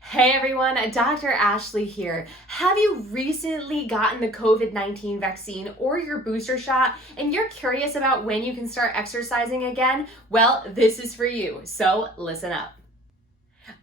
Hey everyone, Dr. Ashley here. Have you recently gotten the COVID-19 vaccine or your booster shot and you're curious about when you can start exercising again? Well, this is for you, so listen up.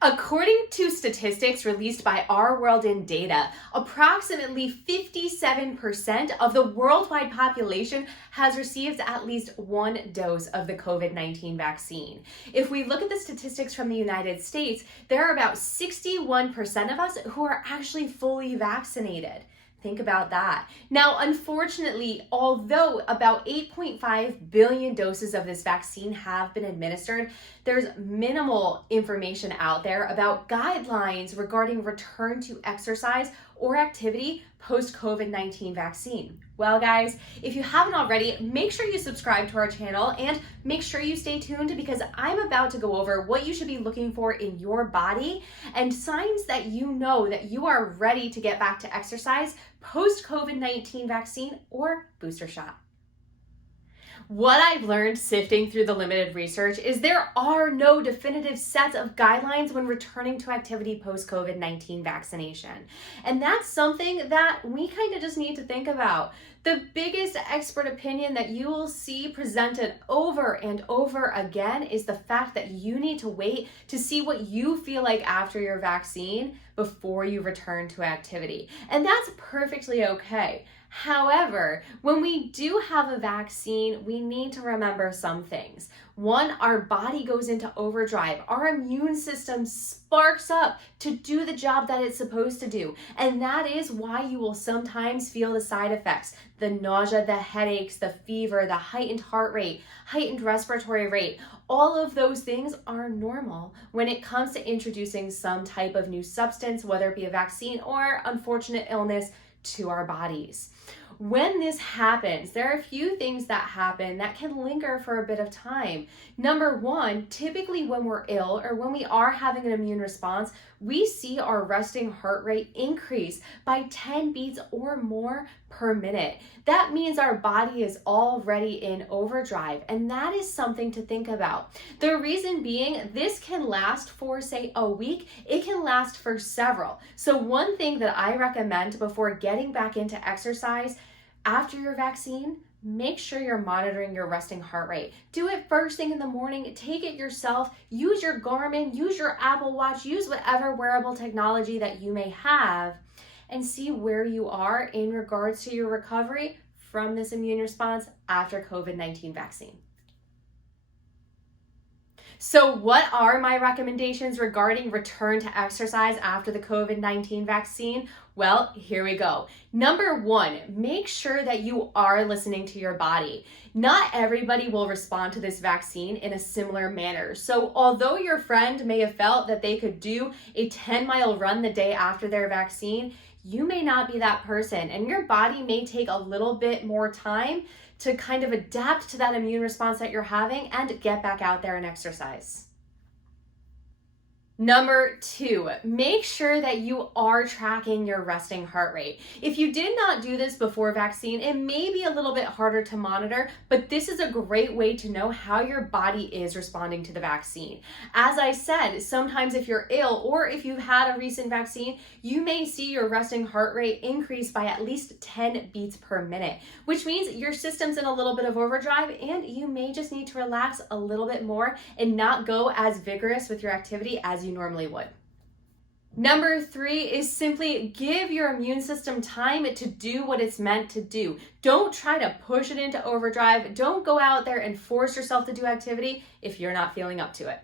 According to statistics released by Our World in Data, approximately 57% of the worldwide population has received at least one dose of the COVID-19 vaccine. If we look at the statistics from the United States, there are about 61% of us who are actually fully vaccinated. Think about that. Now, unfortunately, although about 8.5 billion doses of this vaccine have been administered, there's minimal information out there about guidelines regarding return to exercise or activity post-COVID-19 vaccine. Well, guys, if you haven't already, make sure you subscribe to our channel and make sure you stay tuned because I'm about to go over what you should be looking for in your body and signs that you know that you are ready to get back to exercise post-COVID-19 vaccine or booster shot. What I've learned sifting through the limited research is there are no definitive sets of guidelines when returning to activity post-COVID-19 vaccination. And that's something that we kind of just need to think about. The biggest expert opinion that you will see presented over and over again is the fact that you need to wait to see what you feel like after your vaccine before you return to activity. And that's perfectly okay. However, when we do have a vaccine, we need to remember some things. One, our body goes into overdrive. Our immune system sparks up to do the job that it's supposed to do. And that is why you will sometimes feel the side effects, the nausea, the headaches, the fever, the heightened heart rate, heightened respiratory rate. All of those things are normal when it comes to introducing some type of new substance, whether it be a vaccine or unfortunate illness, to our bodies. When this happens, there are a few things that happen that can linger for a bit of time. Number one, typically when we're ill or when we are having an immune response, we see our resting heart rate increase by 10 beats or more per minute. That means our body is already in overdrive, and that is something to think about. The reason being, this can last for, say, a week. It can last for several. So one thing that I recommend before getting back into exercise after your vaccine, make sure you're monitoring your resting heart rate. Do it first thing in the morning. Take it yourself. Use your Garmin, use your Apple Watch, use whatever wearable technology that you may have and see where you are in regards to your recovery from this immune response after COVID-19 vaccine. So what are my recommendations regarding return to exercise after the COVID-19 vaccine? Well, here we go. Number one, make sure that you are listening to your body. Not everybody will respond to this vaccine in a similar manner. So although your friend may have felt that they could do a 10-mile run the day after their vaccine, you may not be that person, and your body may take a little bit more time to kind of adapt to that immune response that you're having and get back out there and exercise. Number two, make sure that you are tracking your resting heart rate. If you did not do this before vaccine, it may be a little bit harder to monitor, but this is a great way to know how your body is responding to the vaccine. As I said, sometimes if you're ill or if you've had a recent vaccine, you may see your resting heart rate increase by at least 10 beats per minute, which means your system's in a little bit of overdrive and you may just need to relax a little bit more and not go as vigorous with your activity as you normally would. Number three is simply give your immune system time to do what it's meant to do. Don't try to push it into overdrive. Don't go out there and force yourself to do activity if you're not feeling up to it.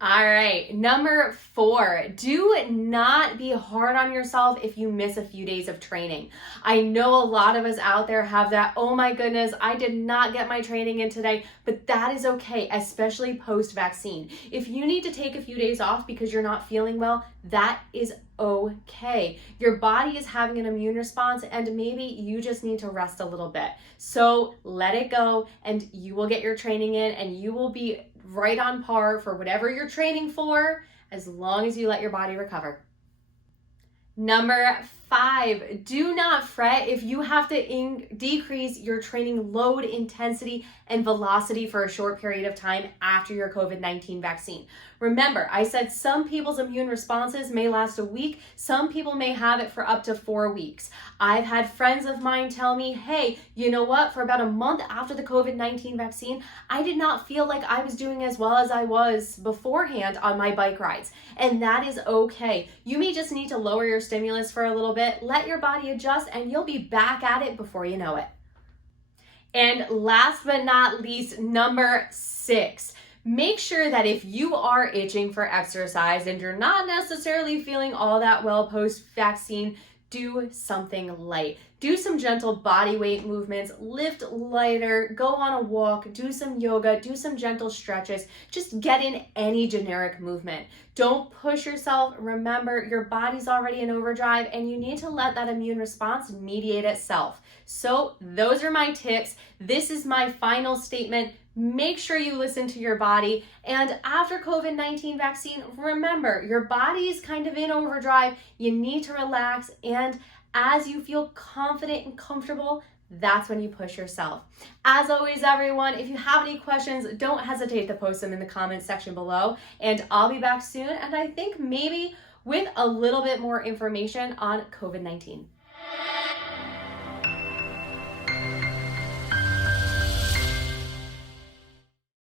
All right, number four, do not be hard on yourself if you miss a few days of training. I know a lot of us out there have that, oh my goodness, I did not get my training in today, but that is okay, especially post-vaccine. If you need to take a few days off because you're not feeling well, that is okay. Your body is having an immune response and maybe you just need to rest a little bit. So let it go and you will get your training in and you will be right on par for whatever you're training for as long as you let your body recover. Number 5, do not fret if you have to decrease your training load, intensity, and velocity for a short period of time after your COVID-19 vaccine. Remember, I said some people's immune responses may last a week, some people may have it for up to 4 weeks. I've had friends of mine tell me, hey, you know what, for about a month after the COVID-19 vaccine, I did not feel like I was doing as well as I was beforehand on my bike rides. And that is okay. You may just need to lower your stimulus for a little bit, let your body adjust, and you'll be back at it before you know it. And last but not least, number 6. Make sure that if you are itching for exercise and you're not necessarily feeling all that well post-vaccine, do something light. Do some gentle body weight movements, lift lighter, go on a walk, do some yoga, do some gentle stretches. Just get in any generic movement. Don't push yourself. Remember, your body's already in overdrive and you need to let that immune response mediate itself. So those are my tips. This is my final statement. Make sure you listen to your body. And after COVID-19 vaccine, remember, your body is kind of in overdrive. You need to relax. And as you feel confident and comfortable, that's when you push yourself. As always, everyone, if you have any questions, don't hesitate to post them in the comments section below. And I'll be back soon. And I think maybe with a little bit more information on COVID-19.